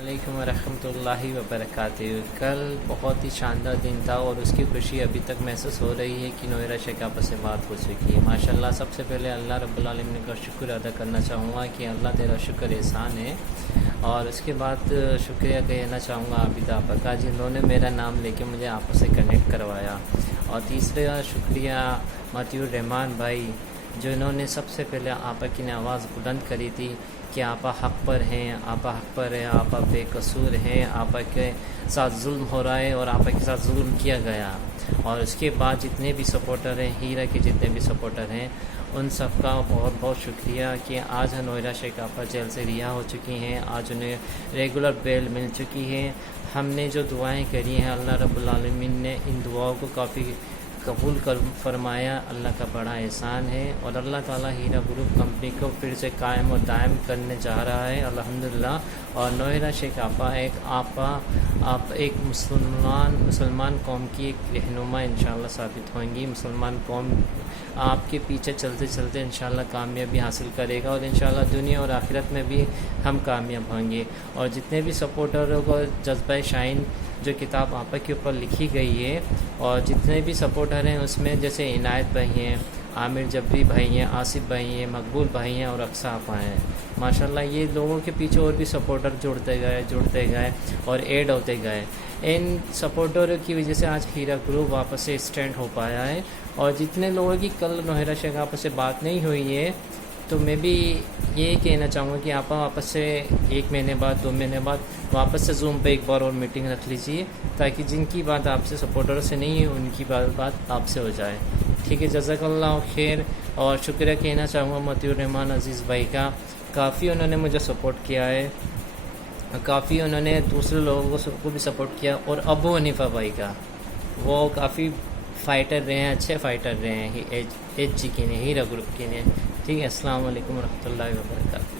وعلیکم ورحمۃ اللہ وبرکاتہ۔ کل بہت ہی شاندار دن تھا اور اس کی خوشی ابھی تک محسوس ہو رہی ہے کہ نویرہ شیخ آپا سے بات ہو چکی ہے ماشاءاللہ۔ سب سے پہلے اللہ رب العالمین کا شکر ادا کرنا چاہوں گا کہ اللہ تیرا شکر احسان ہے، اور اس کے بعد شکریہ کہنا چاہوں گا عابدہ آپا کا جنہوں نے میرا نام لے کے مجھے آپا سے کنیکٹ کروایا، اور تیسرا شکریہ مطیع الرحمان بھائی جنہوں نے سب سے پہلے آپا کی نے آواز بلند کری تھی کہ آپا حق پر ہیں، آپا حق پر ہے، آپا بے قصور ہیں، آپا کے ساتھ ظلم ہو رہا ہے اور آپا کے ساتھ ظلم کیا گیا۔ اور اس کے بعد جتنے بھی سپورٹر ہیں، ہیرا کے جتنے بھی سپورٹر ہیں، ان سب کا بہت بہت شکریہ کہ آج نویرہ شیخ آپا جیل سے رہا ہو چکی ہیں، آج انہیں ریگولر بیل مل چکی ہے۔ ہم نے جو دعائیں کری ہیں اللہ رب العالمین نے ان دعاؤں کو کافی قبول فرمایا، اللہ کا بڑا احسان ہے، اور اللہ تعالیٰ ہیرا گروپ کمپنی کو پھر سے قائم و دائم کرنے جا رہا ہے الحمدللہ۔ اور نویرہ شیخ آپا آپ ایک مسلمان قوم کی ایک رہنما انشاءاللہ ثابت ہوئیں گی۔ مسلمان قوم آپ کے پیچھے چلتے چلتے انشاءاللہ کامیابی حاصل کرے گا، اور انشاءاللہ دنیا اور آخرت میں بھی ہم کامیاب ہوں گے۔ اور جتنے بھی سپورٹروں کو جذبہ شاہین جو کتاب آپا کے اوپر لکھی گئی ہے، اور جتنے بھی سپورٹر ہیں اس میں جیسے عنایت بھائی ہیں، عامر جبری بھائی ہیں، آصف بھائی ہیں، مقبول بھائی ہیں، اور اقصی آپا ہیں ماشاءاللہ۔ یہ لوگوں کے پیچھے اور بھی سپورٹر جڑتے گئے اور ایڈ ہوتے گئے۔ ان سپورٹروں کی وجہ سے آج ہیرا گروپ واپس سے اسٹینڈ ہو پایا ہے۔ اور جتنے لوگوں کی کل نویرہ شیخ آپا سے بات نہیں ہوئی ہے، تو میں بھی یہ کہنا چاہوں گا کہ آپ واپس سے 1 مہینے بعد 2 مہینے بعد واپس سے زوم پہ ایک بار اور میٹنگ رکھ لیجیے، تاکہ جن کی بات آپ سے سپورٹروں سے نہیں ہے ان کی بات آپ سے ہو جائے، ٹھیک ہے؟ جزاک اللہ خیر۔ اور شکریہ کہنا چاہوں گا مطیع الرحمان عزیز بھائی کا، کافی انہوں نے مجھے سپورٹ کیا ہے، کافی انہوں نے دوسرے لوگوں کو بھی سپورٹ کیا۔ اور ابو حنیفہ بھائی کا، وہ کافی فائٹر رہے ہیں، اچھے فائٹر رہے ہیں ایچ جی کے لیے، ہیرا گروپ کے لیے، ٹھیک ہے؟ السلام علیکم ورحمۃ اللہ وبرکاتہ۔